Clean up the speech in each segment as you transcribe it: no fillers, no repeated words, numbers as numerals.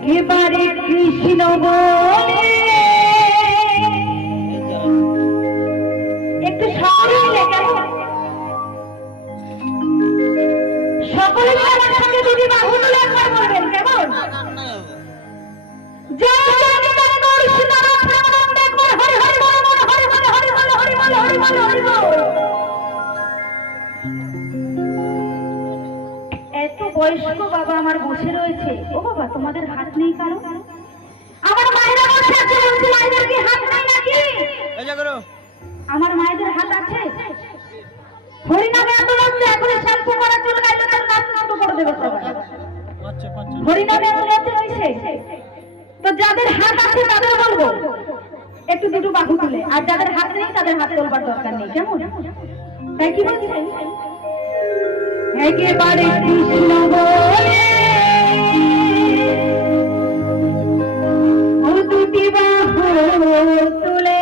একেবারে কৃষ্ণ বলে একটু সকলে সকলে আমার সঙ্গে যদি বাহু তুলে একবার বলবেন কেমন এত বয়স্ক বাবা আমার বসে রয়েছে। ও বাবা, তোমাদের হাত নেই কারো? আমার মায়েরা বসে আছে, বলছি মায়েদের কি হাত নাই নাকি? আমার মায়েদের হাত আছে। হরিনামে আন্দোলন এখন শ্যাম্পু করার জন্য গাইলে তার নাচ বন্ধ করে দেবে সবাই। হরিনামে আন্দোলন রয়েছে, তো যাদের হাত আছে তাদের বলবো একটু দুটো বাহু তুলে, আর যাদের হাত নেই তাদের হাত তোলবার দরকার নেই, কেমন? তাই কি বলছে? একেবারে কৃষ্ণ বলে ও দুটি বাহু তুলে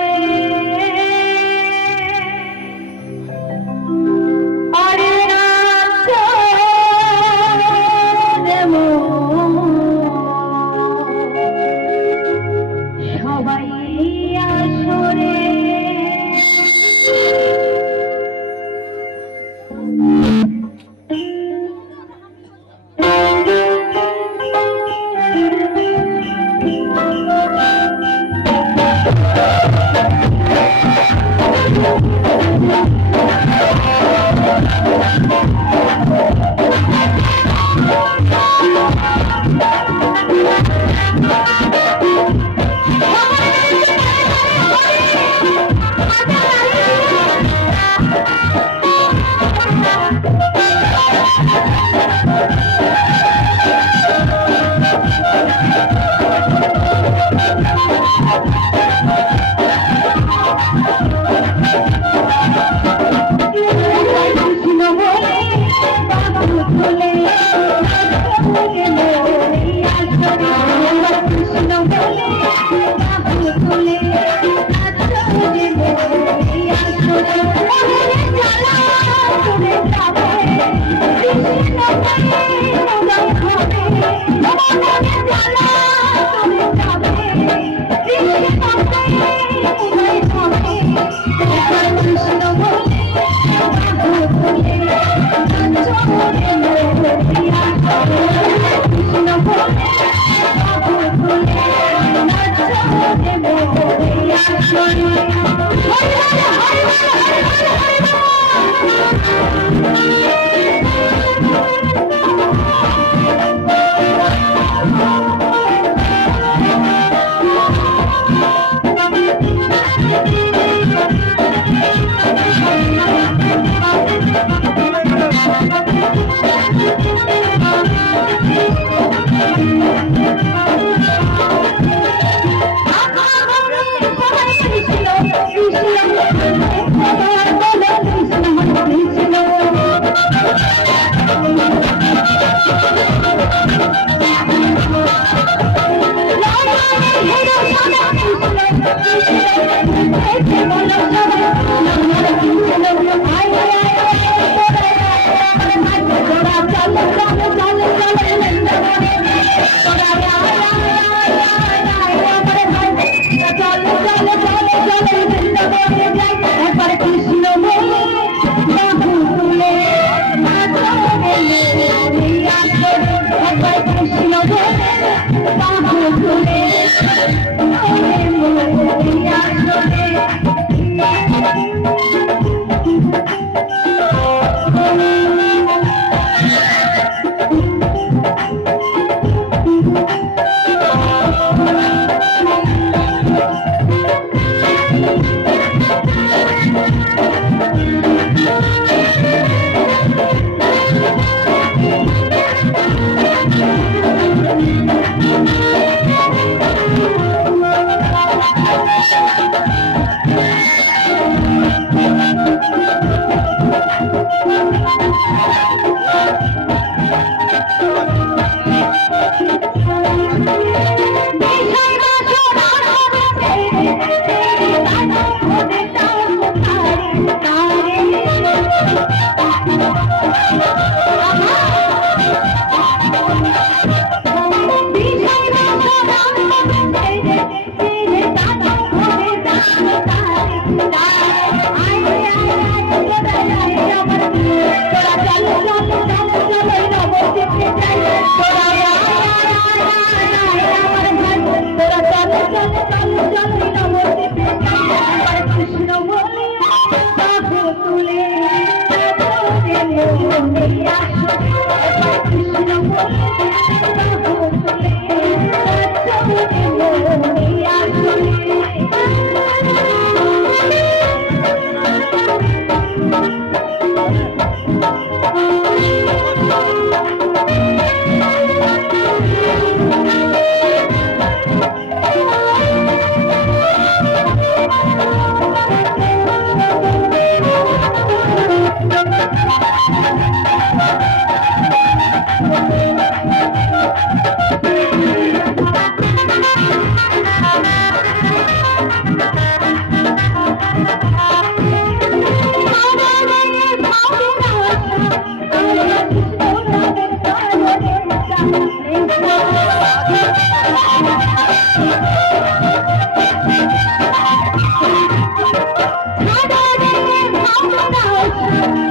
ভালো